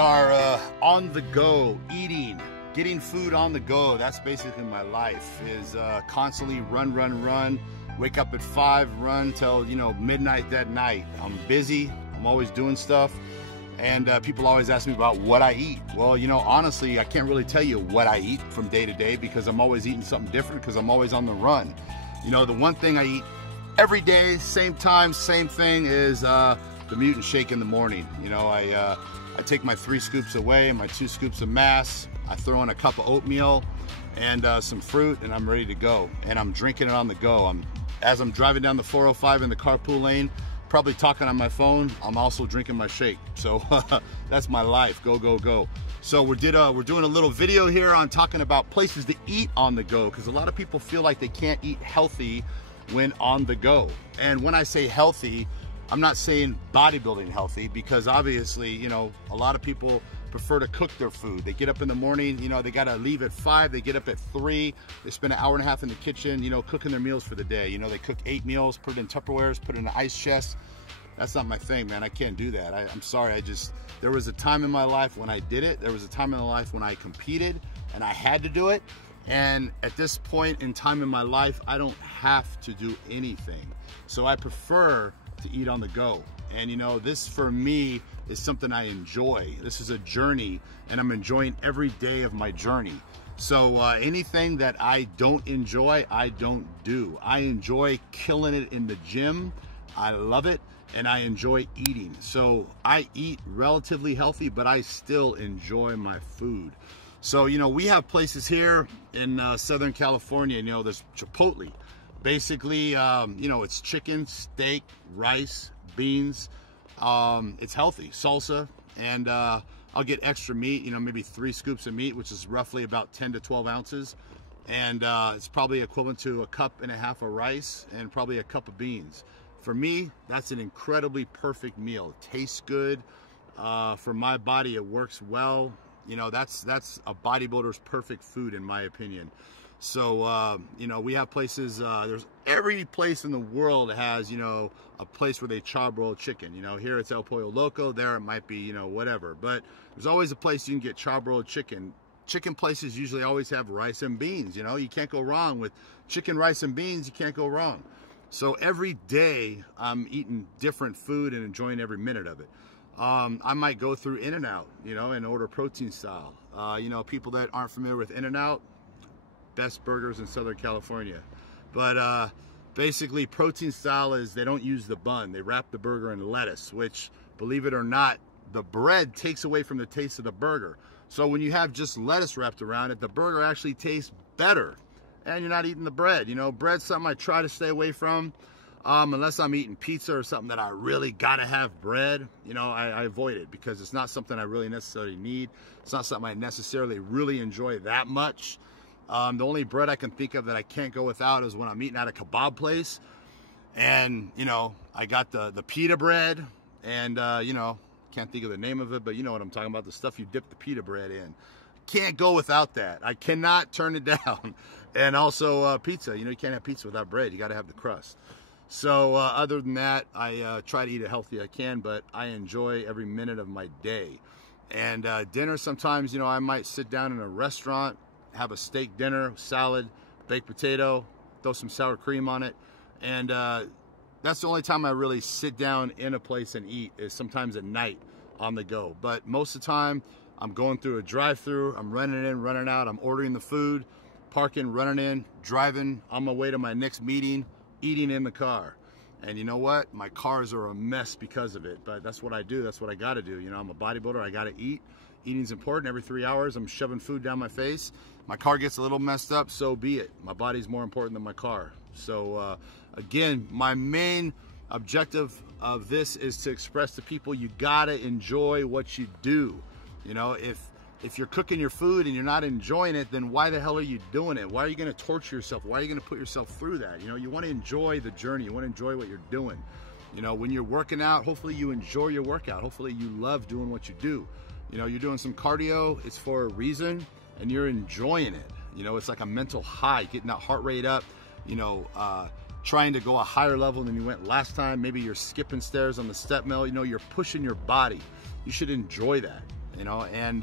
are on the go, eating, getting food on the go. That's basically my life, is constantly run. Wake up at 5, run till, you know, midnight that night. I'm busy, I'm always doing stuff. And people always ask me about what I eat. Well, you know, honestly, I can't really tell you what I eat from day to day because I'm always eating something different because I'm always on the run. You know, the one thing I eat every day, same time, same thing, is the mutant shake in the morning. You know, I take my 3 scoops of whey and my 2 scoops of mass. I throw in a cup of oatmeal and some fruit, and I'm ready to go. And I'm drinking it on the go. As I'm driving down the 405 in the carpool lane, probably talking on my phone, I'm also drinking my shake. So that's my life, go. So we're doing a little video here on talking about places to eat on the go, because a lot of people feel like they can't eat healthy when on the go. And when I say healthy, I'm not saying bodybuilding healthy, because obviously, you know, a lot of people prefer to cook their food. They get up in the morning, you know, they gotta leave at 5, they get up at 3, they spend an hour and a half in the kitchen, you know, cooking their meals for the day. You know, they cook 8 meals, put it in Tupperwares, put it in an ice chest. That's not my thing, man. I can't do that. I'm sorry, there was a time in my life when I did it. There was a time in my life when I competed and I had to do it. And at this point in time in my life, I don't have to do anything. So I prefer to eat on the go. And you know, this for me is something I enjoy. This is a journey, and I'm enjoying every day of my journey. So anything that I don't enjoy, I don't do. I enjoy killing it in the gym. I love it, and I enjoy eating. So I eat relatively healthy, but I still enjoy my food. So, you know, we have places here in Southern California, you know, there's Chipotle. Basically, you know, it's chicken, steak, rice, beans. It's healthy, salsa, and I'll get extra meat, you know, maybe 3 scoops of meat, which is roughly about 10 to 12 ounces. And it's probably equivalent to a cup and a half of rice and probably a cup of beans. For me, that's an incredibly perfect meal. It tastes good. For my body, it works well. You know, that's a bodybuilder's perfect food, in my opinion. So, you know, we have places, there's every place in the world has, you know, a place where they charbroil chicken. You know, here it's El Pollo Loco, there it might be, you know, whatever. But there's always a place you can get charbroiled chicken. Chicken places usually always have rice and beans, you know. You can't go wrong with chicken, rice, and beans. You can't go wrong. So every day I'm eating different food and enjoying every minute of it. I might go through In-N-Out, you know, and order protein style. You know, people that aren't familiar with In-N-Out, best burgers in Southern California. But basically, protein style is they don't use the bun. They wrap the burger in lettuce, which, believe it or not, the bread takes away from the taste of the burger. So when you have just lettuce wrapped around it, the burger actually tastes better. And you're not eating the bread. You know, bread's something I try to stay away from. Unless I'm eating pizza or something that I really gotta have bread, you know, I avoid it because it's not something I really necessarily need. It's not something I necessarily really enjoy that much. The only bread I can think of that I can't go without is when I'm eating at a kebab place. And, you know, I got the pita bread, and, you know, can't think of the name of it, but you know what I'm talking about, the stuff you dip the pita bread in. Can't go without that. I cannot turn it down. And also pizza. You know, you can't have pizza without bread. You got to have the crust. So other than that, I try to eat as healthy as I can, but I enjoy every minute of my day. And dinner, sometimes, you know, I might sit down in a restaurant, have a steak dinner, salad, baked potato, throw some sour cream on it. And that's the only time I really sit down in a place and eat, is sometimes at night on the go. But most of the time, I'm going through a drive-through, I'm running in, running out, I'm ordering the food, parking, running in, driving on my way to my next meeting, eating in the car. And you know what? My cars are a mess because of it, but that's what I do. That's what I got to do. You know, I'm a bodybuilder. I got to eat. Eating's important. Every 3 hours, I'm shoving food down my face. My car gets a little messed up, so be it. My body's more important than my car. So again, my main objective of this is to express to people, you got to enjoy what you do. You know, if you're cooking your food and you're not enjoying it, then why the hell are you doing it? Why are you going to torture yourself? Why are you going to put yourself through that? You know, you want to enjoy the journey. You want to enjoy what you're doing. You know, when you're working out, hopefully you enjoy your workout. Hopefully you love doing what you do. You know, you're doing some cardio, it's for a reason, and you're enjoying it. You know, it's like a mental high, getting that heart rate up, you know, trying to go a higher level than you went last time. Maybe you're skipping stairs on the step mill. You know, you're pushing your body. You should enjoy that. you know, and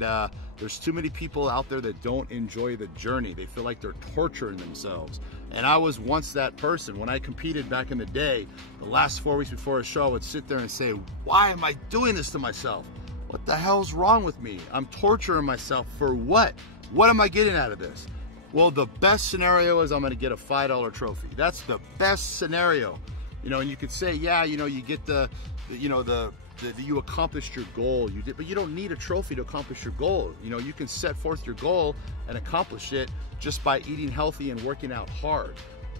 there's too many people out there that don't enjoy the journey. They feel like they're torturing themselves. And I was once that person. When I competed back in the day, the last 4 weeks before a show, I would sit there and say, why am I doing this to myself? What the hell's wrong with me? I'm torturing myself for what? What am I getting out of this? Well, the best scenario is I'm gonna get a $5 trophy. That's the best scenario. You know, and you could say, yeah, you know, you get you accomplished your goal, but you don't need a trophy to accomplish your goal. You know, you can set forth your goal and accomplish it just by eating healthy and working out hard.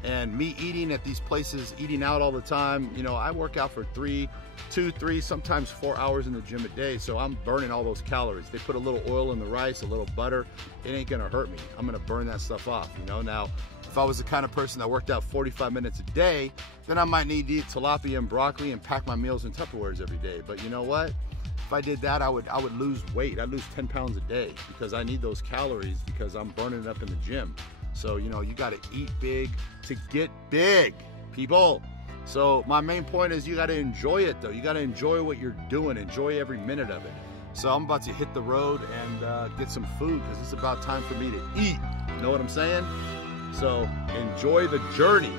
And me eating at these places, eating out all the time, you know, I work out for 2, 3, sometimes 4 hours in the gym a day, so I'm burning all those calories. They put a little oil in the rice, a little butter, it ain't gonna hurt me. I'm gonna burn that stuff off, you know. Now, if I was the kind of person that worked out 45 minutes a day, then I might need to eat tilapia and broccoli and pack my meals in Tupperwares every day. But you know what? If I did that, I would lose weight. I'd lose 10 pounds a day because I need those calories because I'm burning it up in the gym. So, you know, you gotta eat big to get big, people. So my main point is you gotta enjoy it though. You gotta enjoy what you're doing, enjoy every minute of it. So I'm about to hit the road and get some food because it's about time for me to eat. You know what I'm saying? So enjoy the journey.